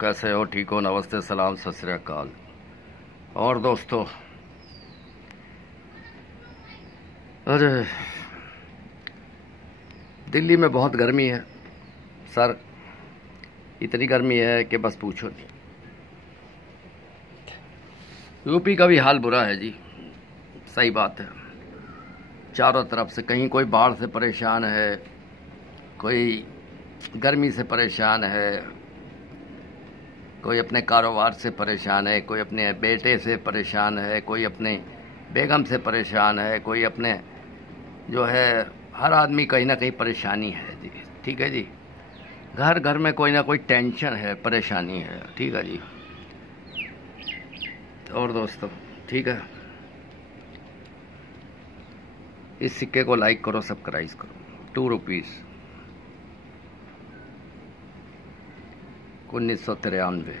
कैसे हो? ठीक हो? नमस्ते, सलाम, सत श्री अकाल। और दोस्तों, अरे दिल्ली में बहुत गर्मी है सर। इतनी गर्मी है कि बस पूछो नहीं। यूपी का भी हाल बुरा है जी, सही बात है। चारों तरफ से कहीं कोई बाढ़ से परेशान है, कोई गर्मी से परेशान है, कोई अपने कारोबार से परेशान है, कोई अपने बेटे से परेशान है, कोई अपने बेगम से परेशान है, कोई अपने जो है, हर आदमी कहीं ना कहीं परेशानी है जी। ठीक है जी, घर घर में कोई ना कोई टेंशन है, परेशानी है। ठीक है जी। और दोस्तों, ठीक है, इस सिक्के को लाइक करो, सब्सक्राइब करो। 2 रुपीज़ 1993।